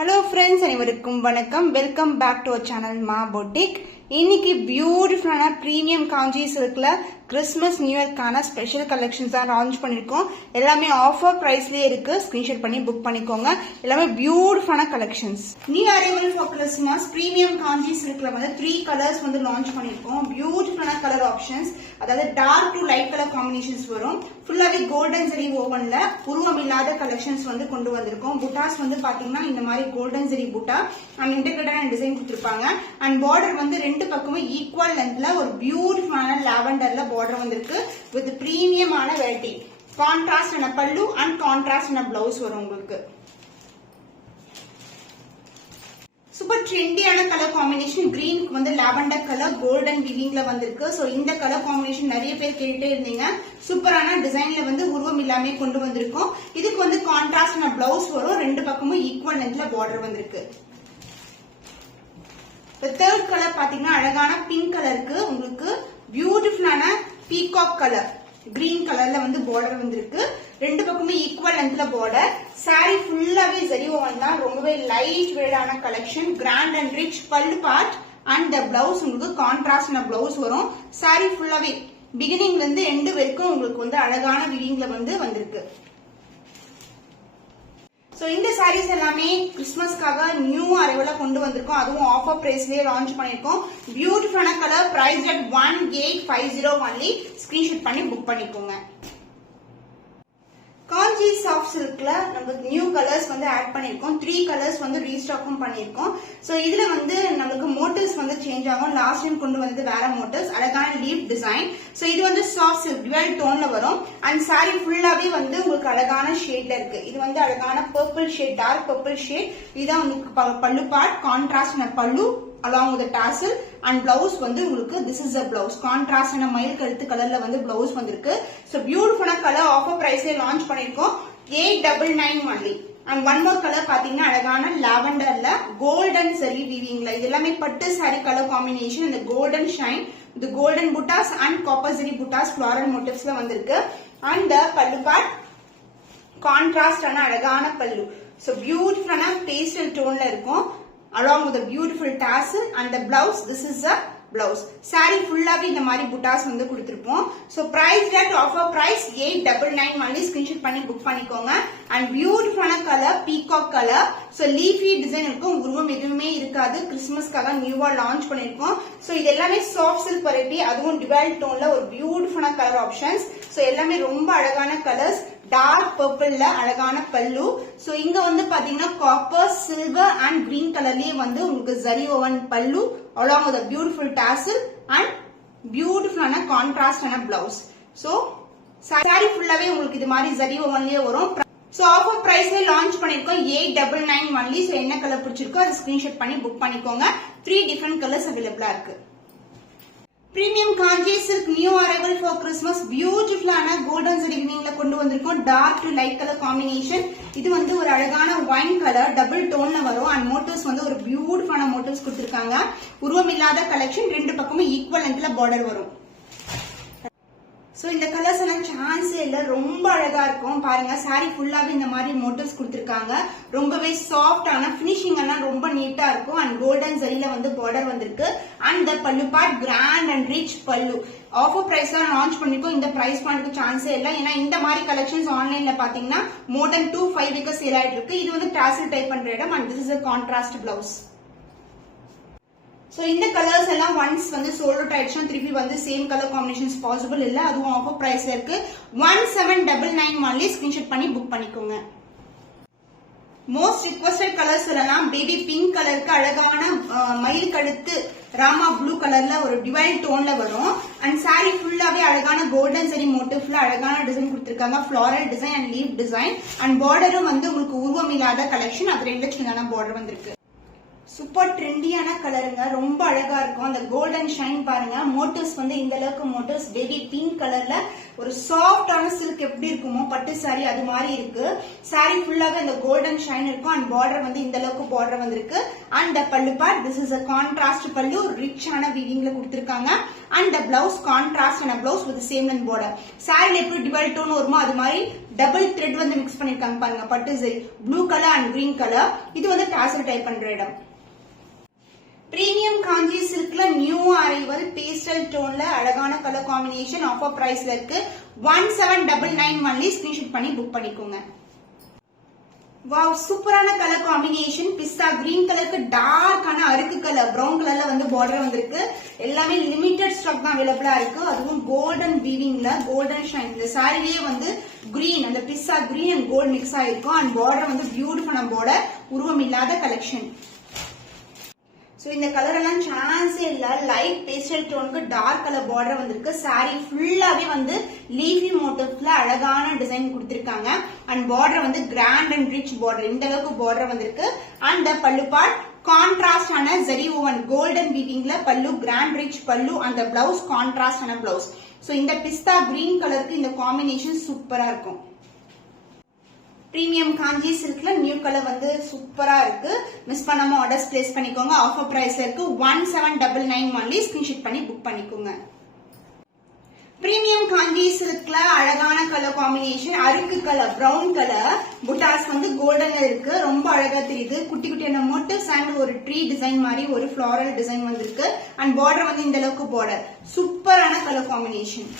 Hello friends, அனைவருக்கும் வணக்கம். Welcome back to our channel Maa boutique. இன்னைக்கு பியூட்டிஃபுல்லான பிரீமியம் காஞ்சி சில்க்ல கிறிஸ்மஸ் நியூ இயர்க்கான ஸ்பெஷல் கலெக்ஷன்ஸ் தான் லான்ச் பண்ணிருக்கோம். எல்லாமே ஆஃபர் பிரைஸ்லயே இருக்கு. ஸ்கிரீன்ஷாட் பண்ணி புக் பண்ணிக்கோங்க. எல்லாமே பியூட்டிஃபுல்லான collections. New arrival for Christmas premium Kanchi சில்க்ல வந்து 3 கலர்ஸ் வந்து லான்ச் பண்ணிருக்கோம். பியூட்டிஃபுல்லான கலர் ஆப்ஷன்ஸ், அதாவது dark to light colour combinations வரும். ஃபுல்லாவே கோல்டன் ஜெரி ஓவன்ல உருவம் இல்லாத கலெக்ஷன்ஸ் வந்து கொண்டு வந்திருக்கோம். புட்டாஸ் வந்து பாத்தீங்கன்னா இந்த மாதிரி கோல்டன் ஜெரி புட்டா அண்ட் இன்டெகிரேட்டான டிசைன் கொடுத்திருப்பாங்க. அண்ட் பார்டர் வந்து ரெண்டு பக்கமும் ஈக்குவல் லென்த்ல ஒரு பியூட்டிஃபுல்லான லாவெண்டர்ல பார்டர் வந்திருக்கு. வித் பிரீமியமான வெரைட்டி கான்ட்ராஸ்ட் அண்ட் பல்லு அண்ட் கான்ட்ராஸ்ட் அண்ட் பிளவுஸ் வரும். உங்களுக்கு சூப்பர் ட்ரெண்டியான கலர் காம்பினேஷன். கிரீனுக்கு வந்து லாவெண்டர் கலர் கோல்டன் விவிங்ல வந்திருக்கு. சோ இந்த கலர் காம்பினேஷன் நிறைய பேர் கேட்டுட்டே இருந்தீங்க. சூப்பரான டிசைன்ல வந்து உருவம் இல்லாம கொண்டு வந்திருக்கோம். இதுக்கு வந்து கான்ட்ராஸ்ட் பிளவுஸ் வரும். ரெண்டு பக்கமும் ஈக்குவல் லென்த்ல பார்டர் வந்திருக்கு. தேர்ட் கலர் பாத்தீங்கன்னா அழகான பிங்க் கலருக்கு உங்களுக்கு பியூட்டிஃபுல்லான பீகாக் கலர் கிரீன் கலர்ல வந்து பார்டர் வந்திருக்கு. ரெண்டு பக்கமும் ஈக்குவல் லென்த்ல பார்டர். சாரி ஃபுல்லாவே ஜரி ஓவன் தான். ரொம்பவே லைட் வெயிட்டான கலெக்ஷன். கிராண்ட் அண்ட் ரிச் பல்லு பார்ட் அண்ட் பிளவுஸ் உங்களுக்கு கான்ட்ராஸ்ட் பிளவுஸ் வரும். சாரி ஃபுல்லாவே பிகினிங்ல இருந்து எண்டு வரைக்கும் உங்களுக்கு வந்து அழகான விவிங்ல வந்து வந்திருக்கு. சோ இந்த சாரீஸ் எல்லாமே கிறிஸ்மஸ்க்காக நியூ அரைவலா கொண்டு வந்திருக்கோம். அதுவும் ஆஃபர் பிரைஸ்லயே லான்ச் பண்ணிருக்கோம். பியூட்டிஃபுல்லான colour. Price at 1850 only. Screenshot பண்ணி புக் பண்ணிக்கோங்க. காஞ்சி சாஃப்ட் சில்க்ல நம்ம நியூ கலர்ஸ் வந்து ஆட் பண்ணிருக்கோம். 3 கலர்ஸ் வந்து ரீஸ்டாக்கும் பண்ணிருக்கோம். சோ இதுல வந்து நமக்கு மோட்டிவ்ஸ் வந்து சேஞ்ச் ஆகும். லாஸ்ட் டைம் கொண்டு வந்தது வேற மோட்டிவ்ஸ். அழகான லீஃப் டிசைன். சோ இது வந்து சாஃப்ட் சில்க் டுவல் டோன்ல வரும். அண்ட் சாரி ஃபுல்லாவே வந்து உங்களுக்கு அழகான ஷேட்ல இருக்கு. இது வந்து அழகான purple shade, dark purple shade. இதான் உங்களுக்கு pallu part. Contrast pallu along with the tassel and blouse வந்து உங்களுக்கு this is a blouse contrast and மயில் கழுத்து கலர்ல வந்து blouse வந்திருக்கு. so beautiful color offer priceல launch பண்ணிருக்கோம். 899 only. and one more color பாத்தீங்கன்னா அழகான லாவெண்டர்ல கோல்டன் சரி வீவிங்ல. இது எல்லாமே பட்டு saree color combination. இந்த golden shine the golden buttas and copper zari buttas floral motifsல வந்திருக்கு. and the pallu part contrast and அழகான பல்லு. so beautiful pastel toneல இருக்கும். along with a beautiful tassel and the blouse. This is a blouse. Saree ஃபுல்லாவே இந்த மாதிரி புட்டாஸ் வந்து கொடுத்திருப்போம். So price that offer price 899 only. Screenshot பண்ணி book பண்ணிக்கோங்க. and beautiful color peacock color. So leafy design இருக்கும். உருவம் எதுவுமே இருக்காது. கிறிஸ்மஸ்க்காக நியூவா லான்ச் பண்ணிருக்கோம். So இது எல்லாமே சாஃப்ட் சில்க் வெரைட்டி. அதுவும் டுவல் டோன்ல ஒரு பியூட்டிஃபுல் கலர் ஆப்ஷன்ஸ். So எல்லாமே ரொம்ப அழகான கலர்ஸ். டார்க் பர்பிள்ல அழகான பல்லு. சோ இங்க வந்து பாத்தீங்கன்னா காப்பர், சில்வர் அண்ட் கிரீன் கலர்லயே வந்து உங்களுக்கு ஜரி ஓவன் பல்லு along with a beautiful tassel and beautiful contrast and blouse. so saree ஃபுல்லாவே உங்களுக்கு இது மாதிரி ஜரி ஓவன்லயே வரும். சோ ஆஃபர் பிரைஸ்ல லான்ச் பண்ணிருக்கோம். 899 only. சோ என்ன கலர் பிடிச்சிருக்கோ அதை ஸ்கிரீன்ஷாட் பண்ணி புக் பண்ணிக்கோங்க. 3 டிஃபரண்ட் கலர்ஸ் அவைலபிளா இருக்கு. Premium Kanchi silk new arrival for Christmas. பியூட்டிஃபுல்லான கோல்டன் ஜரி வீவிங்ல கொண்டு வந்திருக்கோம். Dark to light colour combination. இது வந்து ஒரு அழகான ஒயின் கலர் டபுள் டோன்ல வரும். அண்ட் மோட்டிவ்ஸ் வந்து ஒரு பியூட்டிஃபுல்லான மோட்டிவ்ஸ் கொடுத்திருக்காங்க. உருவம் இல்லாத கலெக்ஷன். ரெண்டு பக்கமும் ஈக்குவல் லென்த்ல பார்டர் வரும். சோ இந்த கலர்ஸ் எல்லாம் சான்ஸே இல்ல. ரொம்ப அழகா இருக்கும். பாருங்க சாரி ஃபுல்லாவே இந்த மாதிரி மோட்டிவ்ஸ் கொடுத்திருக்காங்க. ரொம்பவே சாஃப்டான பினிஷிங் எல்லாம் ரொம்ப நீட்டா இருக்கும். அண்ட் கோல்டன் ஜரியில வந்து பார்டர் வந்திருக்கு. And the pallu part grand and rich பல்லு. ஆஃபர் பிரைஸ் தான் லான்ச் பண்ணிருக்கோம். இந்த பிரைஸ் பாயிண்ட்க்கு சான்ஸே இல்ல. ஏன்னா இந்த மாதிரி கலெக்ஷன்ஸ் ஆன்லைன்ல பாத்தீங்கன்னா மோர் தென் 2-5 வீக்ஸ் சேல் ஆயிட்டு இருக்கு. இது வந்து டாசல் டைப் பண்ற இடம். And this is a contrast blouse. So இந்த கலர்ஸ் எல்லாம் ஒன்ஸ் வந்து சோல்ட் அவுட் ஆயிடுச்சுன்னா திருப்பி வந்து சேம் கலர் காம்பினேஷன்ஸ் பாசிபிள் இல்ல. அதுவும் ஆஃபர் பிரைஸ்ல இருக்கு. 1799 only. ஸ்கிரீன்ஷாட் பண்ணி புக் பண்ணிக்கோங்க. மோஸ்ட் ரிக்வெஸ்டட் கலர்ஸ் எல்லாம் பேபி பிங்க் கலருக்கு அழகான மயில் கழுத்து ராமா ப்ளூ கலர்ல ஒரு டிவைல் டோன்ல வரும். அண்ட் சாரி ஃபுல்லாவே அழகான கோல்டன் சரி மோட்டிவ்ல அழகான டிசைன் கொடுத்திருக்காங்க. Floral design and leaf design. And பார்டரும் வந்து உங்களுக்கு உருவம் இல்லாத கலெக்ஷன். அது ரெண்டு சின்னதான பார்டர் வந்திருக்கு. சூப்பர் ட்ரெண்டியான கலருங்க. ரொம்ப அழகா இருக்கும். அந்த கோல்டன் ஷைன் பாருங்க. மோட்டிவ்ஸ் வந்து இந்த அளவுக்கு மோட்டிவ்ஸ் பேபி பிங்க் கலர்ல ஒரு சாஃப்டான சில்க் எப்படி இருக்குமோ பட்டு சாரி அது மாதிரி இருக்கு. சாரி ஃபுல்லாவே அந்த கோல்டன் ஷைன் இருக்கும் அண்ட் பார்டர் வந்து இந்த அளவுக்கு பார்டர் வந்திருக்கு. And the pallu part this is a contrast pallu, ரிச்சான வீவிங்ல கொடுத்திருக்காங்க. அண்ட் த பிளவுஸ் கான்ட்ராஸ்டான blouse with same length border. சாரில எப்படி டிவல் டோன் வருமோ அது மாதிரி டபுள் த்ரெட் வந்து மிக்ஸ் பண்ணிருக்காங்க பாருங்க. பட்டு சரி blue colour and green colour. இது வந்து டாசல் டைப் பண்ற இடம். Premium Kanchi சில்க்ல new arrival pastel டோன்ல அழகான கலர் காம்பினேஷன் ஆஃபர் பிரைஸ்ல இருக்கு. 1799 ஒன்லி. ஸ்கிரீன்ஷாட் பண்ணி புக் பண்ணிக்கோங்க. வாவ், சூப்பரான கலர் காம்பினேஷன். பிஸ்தா கிரீன் கலருக்கு டார்க்கான அருக்கு கலர் பிரவுன் கலர்ல வந்து பார்டர் வந்திருக்கு. எல்லாமே லிமிடெட் ஸ்டாக் தான் அவைலபிளா இருக்கு. அதுவும் கோல்டன் வீவிங்ல கோல்டன் ஷைன். இந்த சாரிலேயே வந்து கிரீன் அந்த பிஸ்தா கிரீன் அண்ட் கோல்ட் மிக்ஸ் ஆயிருக்கும். அண்ட் பார்டர் வந்து பியூட்டிஃபுல்லான பார்டர், உருவம் இல்லாத கலெக்ஷன். சோ இந்த கலர் எல்லாம் சான்ஸே இல்ல. லைட் பேஸ்டல் டோனுக்கு டார்க் கலர் பார்டர் வந்திருக்கு. சாரி ஃபுல்லாவே வந்து லீஃபி மோட்டிவ்ல அழகான டிசைன் கொடுத்திருக்காங்க. அண்ட் பார்டர் வந்து கிராண்ட் அண்ட் ரிச் பார்டர், இந்த அளவுக்கு பார்டர் வந்திருக்கு. And the pallu part contrast ஆன ஜரி ஓவன் கோல்டன் வீவிங்ல பல்லு, கிராண்ட் ரிச் பல்லு. அந்த பிளவுஸ் கான்ட்ராஸ்ட் ஆன பிளவுஸ். சோ இந்த பிஸ்தா கிரீன் கலருக்கு இந்த காம்பினேஷன் சூப்பரா இருக்கும். பிரீமியம் காஞ்சி சில்க்ல நியூ கலர் வந்து சூப்பரா இருக்கு. மிஸ் பண்ணாம ஆர்டர்ஸ் பிளேஸ் பண்ணிக்கோங்க. ஆஃபர் பிரைஸ்ல இருக்கு. 1799 ஒன்லி. ஸ்கிரீன்ஷாட் பண்ணி புக் பண்ணிக்கோங்க. பிரீமியம் காஞ்சி சில்க்ல அழகான கலர் காம்பினேஷன் அருக்கு கலர் பிரவுன் கலர். புட்டாஸ் வந்து கோல்டன்ல இருக்கு. ரொம்ப அழகா தெரியுது. குட்டி குட்டியான மோட்டிவ்ஸ் அண்ட் ஒரு ட்ரீ டிசைன் மாதிரி ஒரு ஃபிளாரல் டிசைன் வந்திருக்கு. அண்ட் பார்டர் வந்து இந்த அளவுக்கு பார்டர். சூப்பரான கலர் காம்பினேஷன்.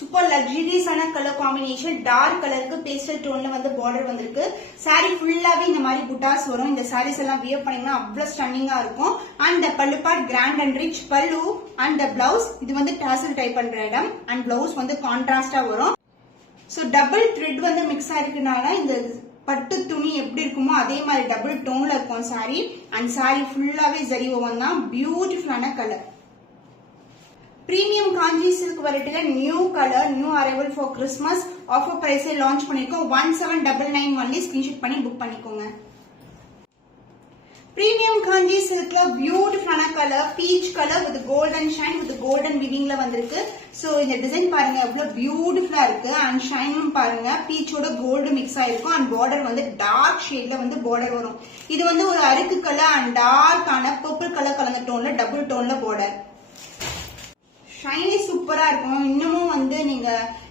சூப்பர் லக்ஸரியஸான கலர் காம்பினேஷன். டார்க் கலருக்கு பேஸ்டல் டோன்ல வந்து பார்டர் வந்திருக்கு. சாரி ஃபுல்லாவே இந்த மாதிரி புட்டாஸ் வரும். இந்த சாரீஸ் எல்லாம் வியர் பண்ணீங்கன்னா அவ்வளவு ஸ்டன்னிங்கா இருக்கும். And the pallu part grand and rich பல்லு. அண்ட் த பிளவுஸ் இது வந்து டாசல் டைப் பண்ற இடம். அண்ட் பிளவுஸ் வந்து கான்ட்ராஸ்டா வரும். சோ டபுள் த்ரெட் வந்து மிக்ஸ் ஆயிருக்கனால இந்த பட்டு துணி எப்படி இருக்குமோ அதே மாதிரி டபுள் டோன்ல இருக்கும் சாரி. அண்ட் சாரி ஃபுல்லாவே ஜரி ஓவன் தான். பியூட்டிஃபுல்லான கலர். பிரீமியம் காஞ்சி சில்க் வெரைட்டில new colour new arrival for Christmas. Offer பிரைஸே லான்ச் பண்ணிருக்கோம். 1799 ஒன்லி. ஸ்கிரீன்ஷாட் பண்ணி புக் பண்ணிக்கோங்க. பிரீமியம் காஞ்சி சில்க்ல பியூட்டிஃபுல்லான colour peach colour with golden shine with golden வீவிங்ல வந்திருக்கு. சோ இந்த டிசைன் பாருங்க எவ்வளவு பியூட்டிஃபுல்லா இருக்கு. அண்ட் ஷைனும் பாருங்க பீச்சோட கோல்டு மிக்ஸ் ஆயிருக்கும். அண்ட் பார்டர் வந்து டார்க் ஷேட்ல வந்து பார்டர் வரும். இது வந்து ஒரு அருக்கு கலர் அண்ட் டார்க்கான பர்பிள் கலர் கலந்த டோன்ல டபுள் டோன்ல பார்டர். ஷைனி சூப்பரா இருக்கும். இன்னமும் வந்து நீங்க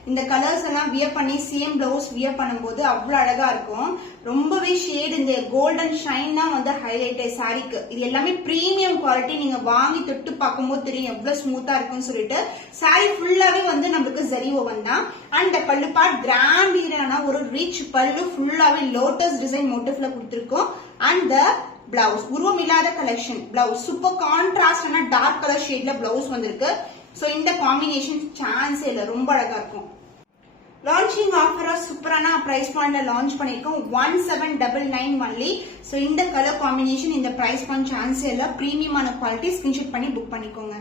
இந்த கலர்ஸ் எல்லாம் வியர் பண்ணி சேம் பிளவுஸ் வியர் பண்ணும்போது அவ்வளவு அழகா இருக்கும். ரொம்பவே ஷேட் இந்த கோல்டன் ஷைன் தான் வந்து ஹைலைட் சாரிக்கு. இது எல்லாமே பிரீமியம் குவாலிட்டி. நீங்க வாங்கி தொட்டு பார்க்கும்போது தெரியும் எவ்வளவு ஸ்மூத்தா இருக்கும்னு சொல்லிட்டு. சாரி ஃபுல்லாவே வந்து நம்மளுக்கு ஜரி ஓவன் தான். அண்ட் பல்லு பார்ட் கிராண்ட் ஒரு ரிச் பல்லு ஃபுல்லாவே லோட்டஸ் டிசைன் மோட்டிவ்ல கொடுத்திருக்கோம். அண்ட் த பிளவுஸ் உருவம் இல்லாத கலெக்ஷன் பிளவுஸ் சூப்பர் கான்ட்ராஸ்டான டார்க் கலர் ஷேட்ல பிளவுஸ் வந்திருக்கு. சோ இந்த காம்பினேஷன் சான்ஸ் இல்ல, ரொம்ப அழகா இருக்கும். லான்ச்சிங் ஆஃபரா சூப்பரான பிரைஸ் பாயிண்ட்ல லான்ச் பண்ணிருக்கோம். 1799 ஒன்லி. சோ இந்த கலர் காம்பினேஷன் இந்த பிரைஸ் பாயிண்ட் சான்ஸ் இல்ல. பிரீமியமான குவாலிட்டி. ஸ்கிரீன்ஷாட் பண்ணி புக் பண்ணிக்கோங்க.